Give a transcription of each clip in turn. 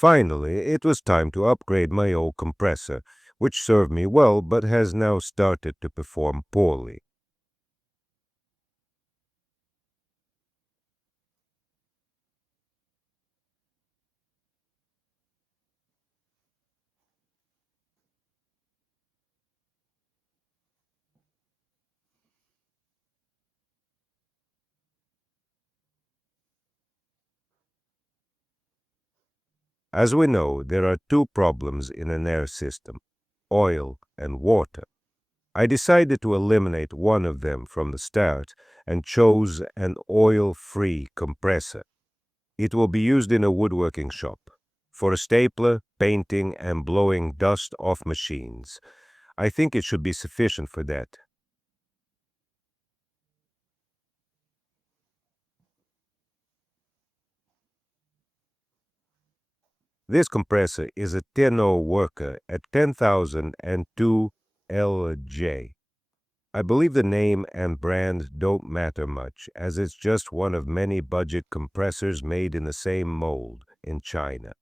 Finally, it was time to upgrade my old compressor, which served me well but has now started to perform poorly. As we know, there are two problems in an air system: oil and water. I decided to eliminate one of them from the start and chose an oil-free compressor. It will be used in a woodworking shop for a stapler, painting, and blowing dust off machines. I think it should be sufficient for that. This compressor is a Tenno Worker at 10,002 LJ. I believe the name and brand don't matter much, as it's just one of many budget compressors made in the same mold in China.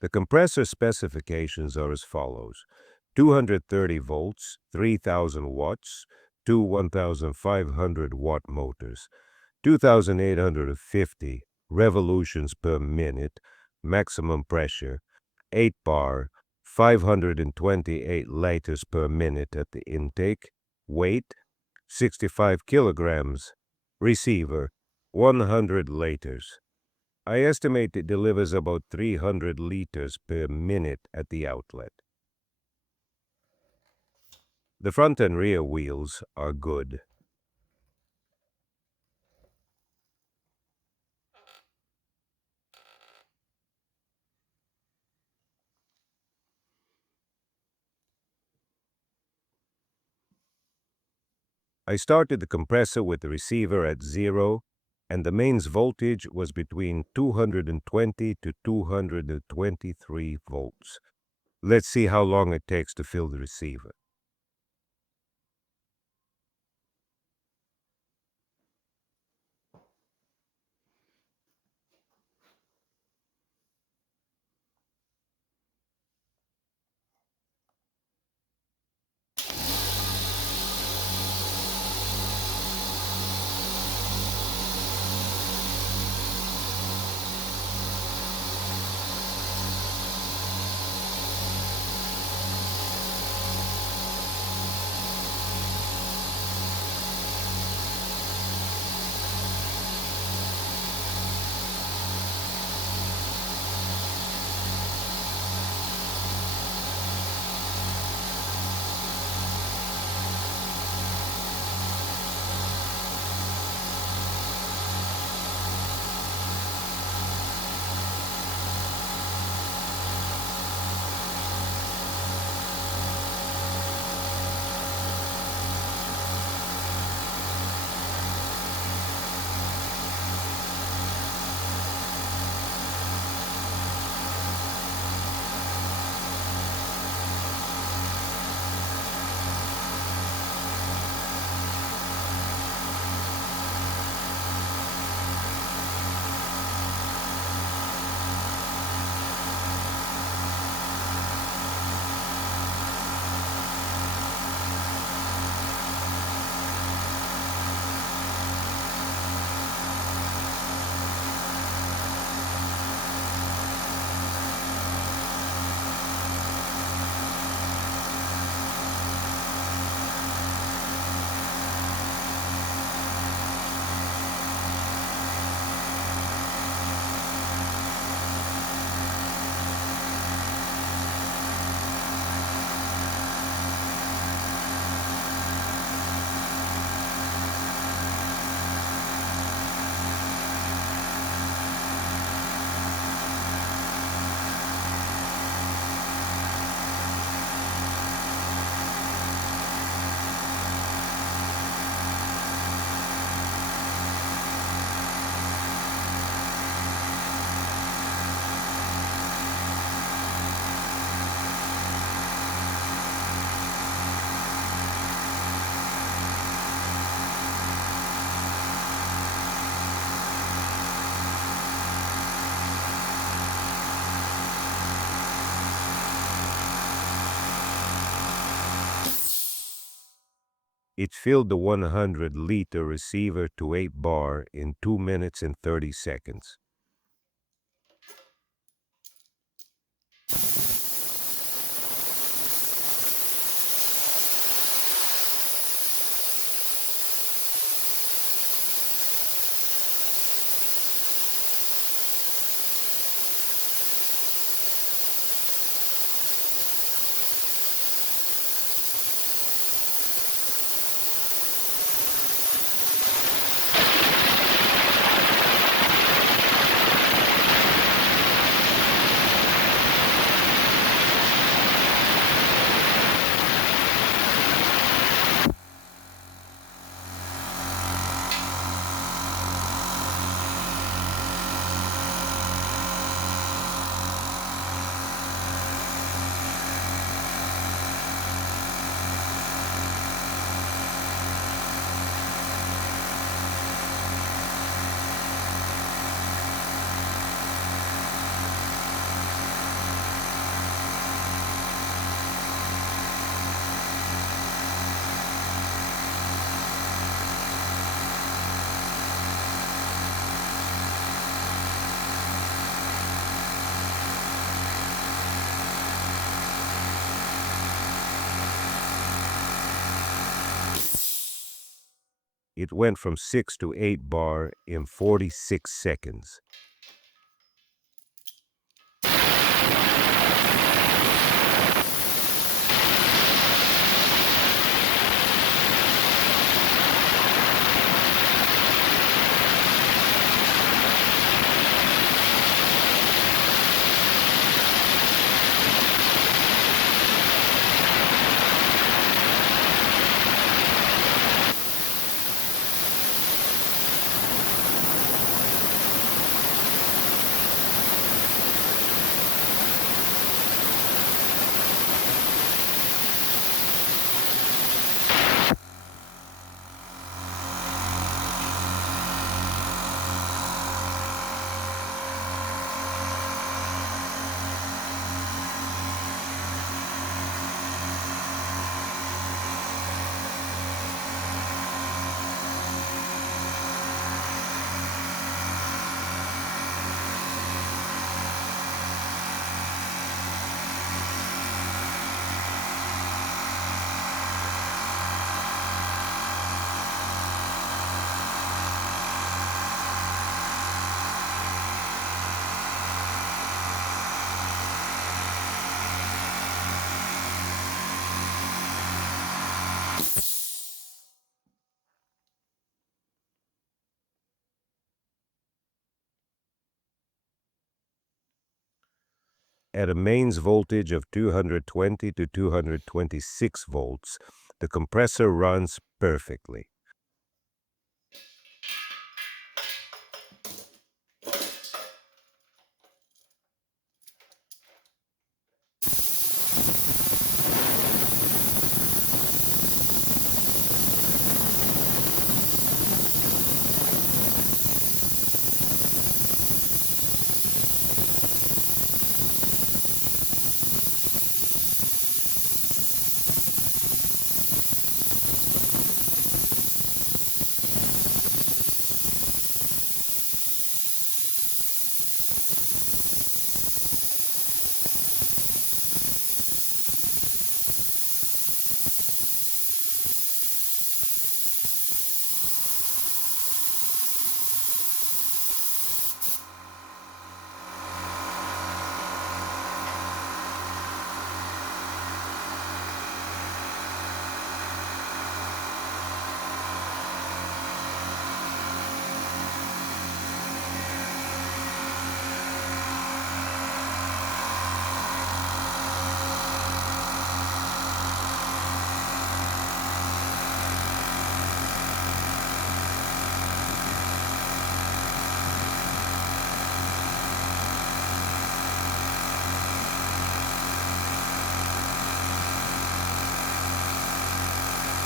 The compressor specifications are as follows: 230 volts, 3000 watts, two 1500 watt motors, 2850 revolutions per minute, maximum pressure, 8 bar, 528 liters per minute at the intake, weight 65 kilograms, receiver 100 liters. I estimate it delivers about 300 liters per minute at the outlet. The front and rear wheels are good. I started the compressor with the receiver at 0, and the mains voltage was between 220 to 223 volts. Let's see how long it takes to fill the receiver. It filled the 100-liter receiver to 8 bar in 2 minutes and 30 seconds. It went from 6 to 8 bar in 46 seconds. At a mains voltage of 220 to 226 volts, the compressor runs perfectly.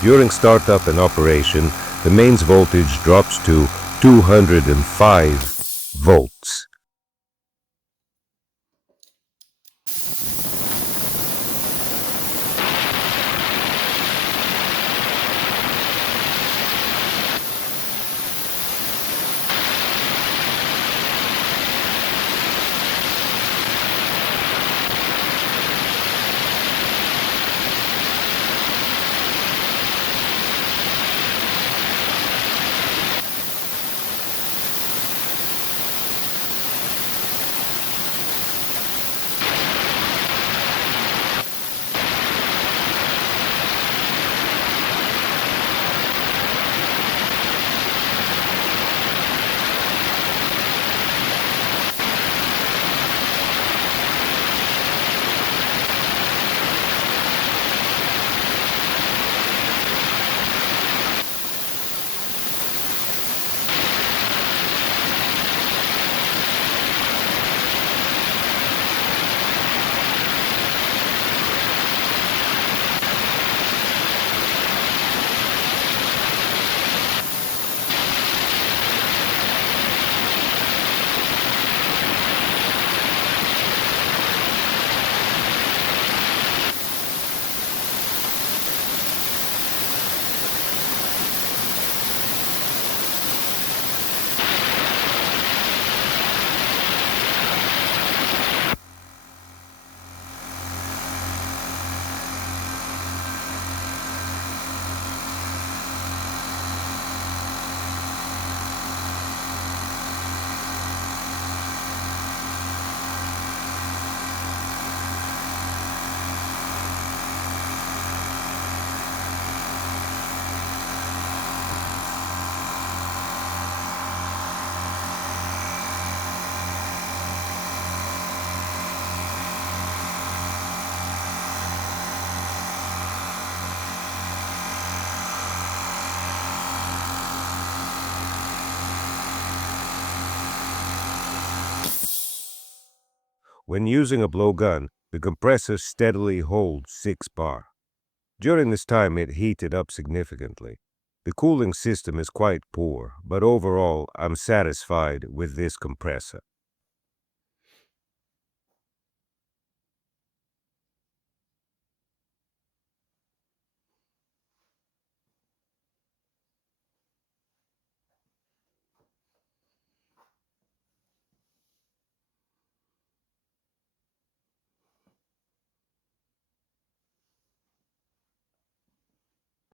During startup and operation, the mains voltage drops to 205 volts. When using a blowgun, the compressor steadily holds 6 bar. During this time, it heated up significantly. The cooling system is quite poor, but overall, I'm satisfied with this compressor.